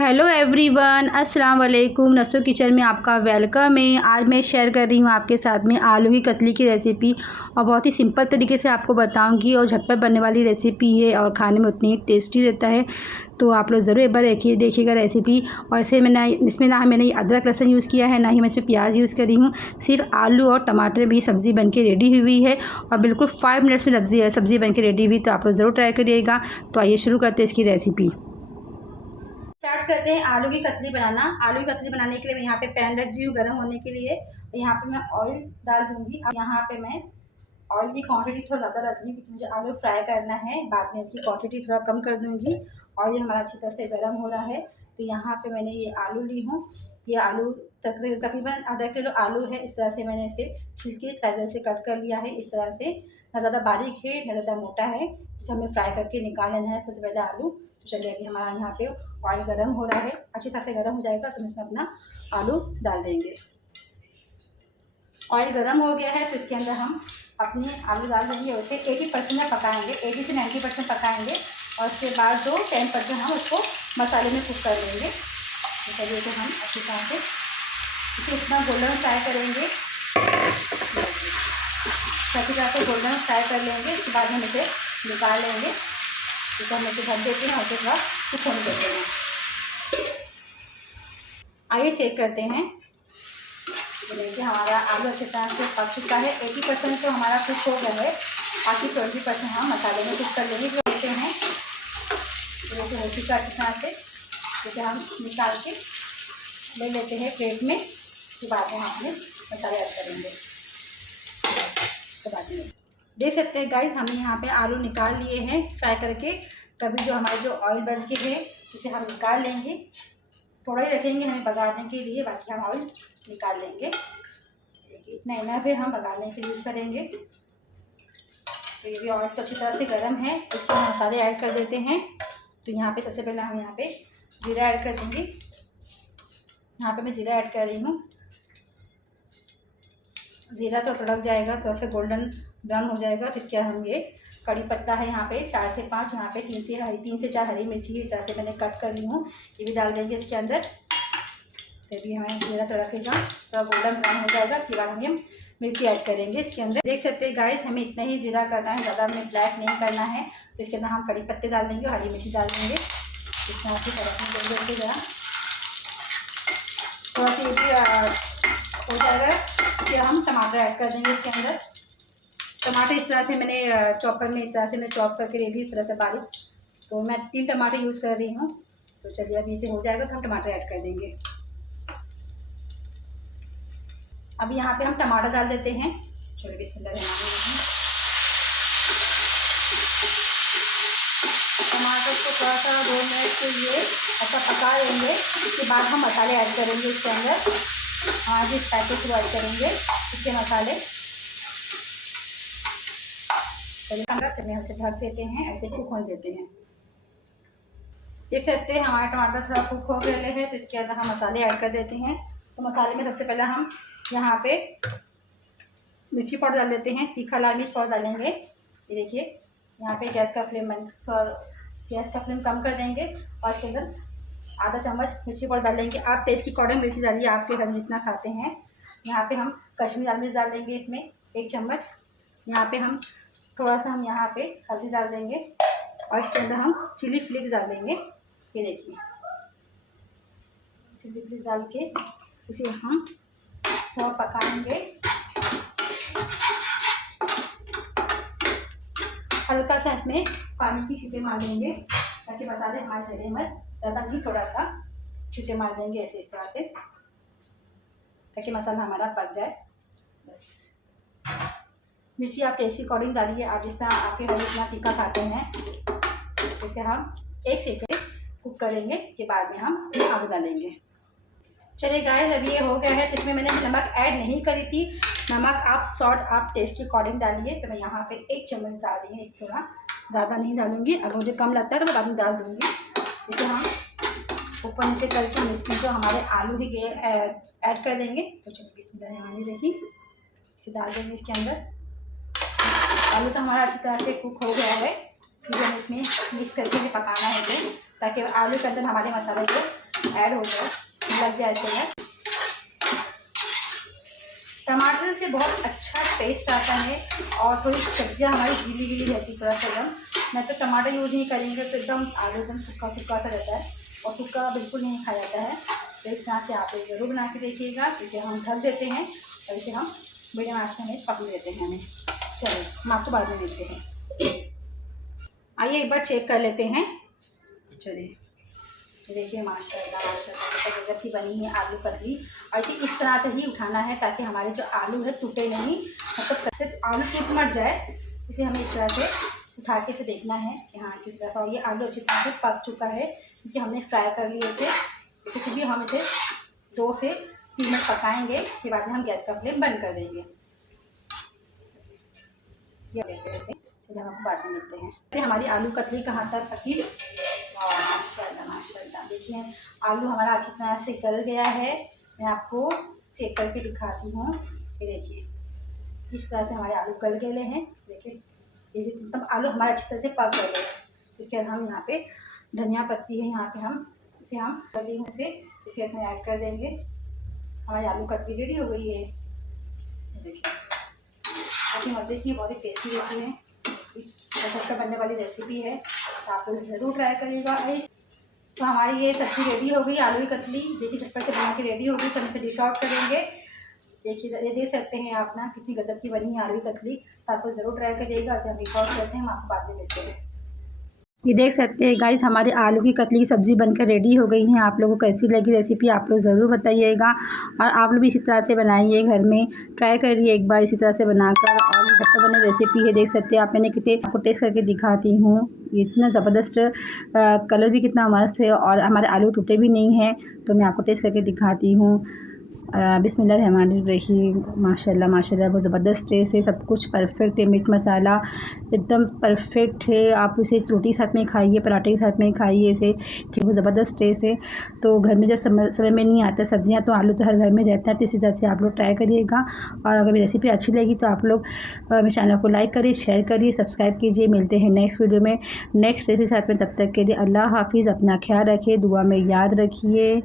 Hello everyone, अस्सलाम वालेकुम। नसो किचन में आपका वेलकम है। आज मैं शेयर कर रही हूँ आपके साथ में आलू की कतली की रेसिपी, और बहुत ही सिंपल तरीके से आपको बताऊंगी और झटपट बनने वाली रेसिपी है और खाने में उतनी ही टेस्टी रहता है। तो आप लोग ज़रूर एक बार देखिएगा रेसिपी। और ऐसे मैंने इसमें ना मैंने अदरक लहसुन यूज़ किया है, ना ही मैं इसमें प्याज यूज़ करी हूँ। सिर्फ आलू और टमाटर में सब्ज़ी बन के रेडी हुई है और बिल्कुल 5 मिनट्स में सब्ज़ी बन के रेडी हुई। तो आप लोग ज़रूर ट्राई करिएगा। तो आइए शुरू करते हैं इसकी रेसिपी। स्टार्ट करते हैं आलू की कतली बनाना। आलू की कतली बनाने के लिए मैं यहाँ पे पैन रख दी हूँ गर्म होने के लिए। यहाँ पे मैं ऑयल डाल दूँगी। अब यहाँ पे मैं ऑयल की क्वांटिटी थोड़ा ज़्यादा रख दूँगी क्योंकि मुझे आलू फ्राई करना है। बाद में उसकी क्वांटिटी थोड़ा कम कर दूँगी। ऑयल हमारा अच्छी तरह से गर्म हो रहा है। तो यहाँ पर मैंने ये आलू ली हूँ। ये आलू तकरीबन आधा किलो आलू है। इस तरह से मैंने इसे छिलके स्लाइसर से कट कर लिया है। इस तरह से ना ज़्यादा बारीक है ना ज़्यादा मोटा है। इसे हमें फ्राई करके निकाल लेना है सबसे पहले आलू। तो चलिए अभी हमारा यहाँ पे ऑयल गर्म हो रहा है। अच्छी तरह से गर्म हो जाएगा तो हम इसमें अपना आलू डाल देंगे। ऑयल गर्म हो गया है तो इसके अंदर हम अपने आलू डाल देंगे। वैसे 80% में पकाएंगे, 80 से 90% पकाएंगे और उसके बाद जो 10% हम उसको मसाले में कुक कर लेंगे। तो चलिए इसे हम अच्छी तरह से इसे इतना गोल्डन फ्राई करेंगे, अच्छी तरह से गोल्डन फ्राई कर लेंगे। उसके बाद हम इसे निकाल लेंगे। तो हम इसे ढक देते हैं और उसे थोड़ा कुक होने देते हैं। आइए चेक करते हैं। तो देखिए हमारा आलू अच्छी तरह से पक चुका है। 80% तो हमारा कुक हो गया है, बाकी 20% हम मसाले में कुक कर लेंगे जो होते हैं। तो देखिए हो चुका अच्छी तरह से। जैसे हम निकाल के ले लेते हैं प्लेट में। उसके बाद में हम अपने मसाले ऐड करेंगे। तो बाद में देख सकते हैं गाइस, हमने यहाँ पे आलू निकाल लिए हैं फ्राई करके। तो अभी जो हमारे जो ऑयल बच गए हैं इसे हम निकाल लेंगे। थोड़ा ही रखेंगे हमें बघारने के लिए, बाकी हम ऑयल निकाल लेंगे। इतना इनफ है, हम बघारने के लिए यूज़ करेंगे। तो ये भी ऑयल तो अच्छी तरह से गर्म है। इसमें हम मसाले ऐड कर देते हैं। तो यहाँ पे सबसे पहले हम यहाँ पे जीरा ऐड कर देंगे। यहाँ पे मैं जीरा ऐड कर रही हूँ। जीरा तो तड़क जाएगा, थोड़ा सा गोल्डन ब्राउन हो जाएगा। तो इसके हम ये कड़ी पत्ता है यहाँ पे 4 से 5, यहाँ पे 3 से 4 हरी मिर्ची इस तरह से मैंने कट कर ली हूँ। ये भी डाल देंगे इसके अंदर। तो भी हमें जीरा तड़केगा, थोड़ा गोल्डन ब्राउन हो जाएगा। इसके बाद हम मिर्ची ऐड करेंगे इसके अंदर। देख सकते हैं गाइस, हमें इतना ही जीरा करना है, ज़्यादा हमें ब्लैक नहीं करना है। तो इसके अंदर हम कड़ी पत्ते डाल देंगे और हरी मिर्ची डाल देंगे। इस तरह से तड़कने देंगे ज़रा, थोड़ा सा ये भी हो जाएगा। इसके हम टमाटर ऐड कर देंगे इसके अंदर। टमाटर इस तरह से मैंने चॉपर में इस तरह से मैं चॉप करके ले ली, इस तरह से बारीक। तो मैं 3 टमाटर यूज़ कर रही हूँ। तो चलिए अभी इसे हो जाएगा तो हम टमाटर ऐड कर देंगे। अभी यहाँ पे हम टमाटर डाल देते हैं। चलिए बिस्मिल्लाह। टमाटर को थोड़ा सा 2 मिनट के लिए ऐसा पका लेंगे। उसके बाद हम मसाले ऐड करेंगे इसके अंदर। हाँ जी, इस पैकेट को ऐड करेंगे इसके मसाले। फिर हम इसे ढक देते हैं, ऐसे कुक होने देते हैं। देख सकते हैं हमारा टमाटर थोड़ा कुक हो गए हैं। तो इसके अंदर हम मसाले ऐड कर देते हैं। तो मसाले में सबसे पहले हम यहाँ पे मिर्ची पाउडर डाल देते हैं, तीखा लाल मिर्च पाउडर डालेंगे। ये देखिए यहाँ पे गैस का फ्लेम कम कर देंगे और इसके अंदर आधा चम्मच मिर्ची पाउडर डाल देंगे। आप टेस्ट के अकॉर्डिंग मिर्ची डालिए, आपके घर जितना खाते हैं। यहाँ पे हम कश्मीरी लाल मिर्च डाल देंगे इसमें 1 चम्मच। यहाँ पे हम थोड़ा सा हम यहाँ पे हल्दी डाल देंगे और इसके अंदर हम चिली फ्लेक्स डाल देंगे। ये देखिए चिली फ्लेक्स डाल के इसे हम थोड़ा पकाएंगे। हल्का सा इसमें पानी की छींटे मार देंगे ताकि मसाले हमारे जले मत, ज़्यादा नहीं, थोड़ा सा छींटे मार देंगे ऐसे इस तरह से ताकि मसाला हमारा पक जाए। बस मिर्ची आप टेस्ट के अकॉर्डिंग डालिए, आप जिस तरह आपके घर जितना तीखा खाते हैं। तो इसे हम 1 सेकंड कुक करेंगे। इसके बाद में हम आलू डालेंगे। चलिए गाइस, अभी ये हो गया है। तो इसमें मैंने नमक ऐड नहीं करी थी। नमक आप सॉल्ट आप टेस्ट के अकॉर्डिंग डालिए। तो मैं यहाँ पे 1 चम्मच डाल दी है, थोड़ा ज़्यादा नहीं डालूँगी। अगर मुझे कम लगता है तो मैं बाद में डाल दूँगी। इसे हम ऊपर नीचे करके हम इसमें जो हमारे आलू ही ऐड कर देंगे। तो चलिए बिस्मिल्लाह, इसे डाल देंगे इसके अंदर। आलू तो हमारा अच्छी तरह से कुक हो गया है। फिर हम इसमें मिक्स करके भी पकाना है इसे, ताकि आलू के अंदर हमारे मसाले को ऐड हो जाए, लग जाए इसके अंदर। टमाटर से बहुत अच्छा टेस्ट आता है और थोड़ी सब्जियां हमारी गीली गीली रहती है थोड़ा सा एकदम। नहीं तो टमाटर यूज़ नहीं करेंगे तो एकदम आलू एकदम सूखा सूखा सा रहता है और सूखा बिल्कुल नहीं खाया जाता है। तो इस तरह से आप लोग ज़रूर बना के देखिएगा। इसे हम ढक देते हैं और इसे हम मीडियम आंच में पक देते हैं हमें। चलिए हम आपको बाद में मिलते हैं। आइए एक बार चेक कर लेते हैं। चलिए देखिए माशाल्लाह माशाल्लाह गज़ब की बनी है आलू कतली। और इसे इस तरह से ही उठाना है ताकि हमारे जो आलू है टूटे नहीं, मतलब कैसे आलू टूट मर जाए। इसे हमें इस तरह से उठा के इसे देखना है कि हाँ किस तरह से। और ये आलू अच्छी तरह से पक चुका है क्योंकि हमने फ्राई कर लिए थे। इसे फिर भी हम इसे 2 से 3 मिनट पकाएंगे। इसके बाद में हम गैस का फ्लेम बंद कर देंगे। ये देखते हैं। चलिए हम आपको बाद में मिलते हैं। फिर हमारी आलू कतली कहाँ तक पकी। माशाल्लाह माशाल्लाह देखिए आलू हमारा अच्छी तरह से गल गया है। मैं आपको चेक करके दिखाती हूँ। ये देखिए इस तरह से हमारे आलू गल गए हैं। देखिए ये मतलब आलू हमारा अच्छी तरह से पक गए हैं। इसके बाद हम यहाँ पे धनिया पत्ती है, यहाँ पे हम इसे हम कली हूँ से इसे अपने ऐड कर देंगे। हमारी आलू कतली रेडी हो गई है। देखिए बहुत ही मज़े की, बहुत ही टेस्टी रहती है, झटपट बनने वाली रेसिपी है। तो आप लोग ज़रूर ट्राई करिएगा। तो हमारी ये सब्ज़ी रेडी हो गई आलू की कतली। देखिए झटपट से बना के रेडी हो गई। तो हम इसे डिश आउट करेंगे। देखिए ये देख सकते हैं आप ना कितनी गजब की बनी है आलू की कतली। तो आप लोग ज़रूर ट्राई करिएगा। इसे हम डिश आउट करते हैं, हम आपको बाद में मिलते हैं। ये देख सकते हैं गाइस हमारी आलू की कतली की सब्ज़ी बनकर रेडी हो गई है। आप लोगों को कैसी लगी रेसिपी आप लोग ज़रूर बताइएगा। और आप लोग भी इसी तरह से बनाइए, घर में ट्राई करिए एक बार इसी तरह से बनाकर। और ये झटपट बने रेसिपी है, देख सकते हैं आप। मैंने कितने आपको टेस्ट करके दिखाती हूँ। इतना ज़बरदस्त कलर भी कितना मस्त है और हमारे आलू टूटे भी नहीं हैं। तो मैं आपको टेस्ट करके दिखाती हूँ। बिस्मिल्लाहिर्रहमानिर्रहीम। माशाल्लाह माशाल्लाह बहुत ज़बरदस्त टेस्ट है, सब कुछ परफेक्ट है। मिर्च मसाला एकदम परफेक्ट है। आप इसे रोटी के साथ में खाइए, पराठे के साथ में खाइए इसे, कि बहुत ज़बरदस्त टेस्ट है। तो घर में जब समय में नहीं आता सब्ज़ियाँ तो आलू तो हर घर में रहता है। तो इसी तरह से आप लोग ट्राई करिएगा। और अगर मेरी रेसिपी अच्छी लगी तो आप लोग मेरे चैनल को लाइक करिए, शेयर करिए, सब्सक्राइब कीजिए। मिलते हैं नेक्स्ट वीडियो में नेक्स्ट रेसिपी साथ में। तब तक के लिए अल्लाह हाफिज़। अपना ख्याल रखिए, दुआ में याद रखिए।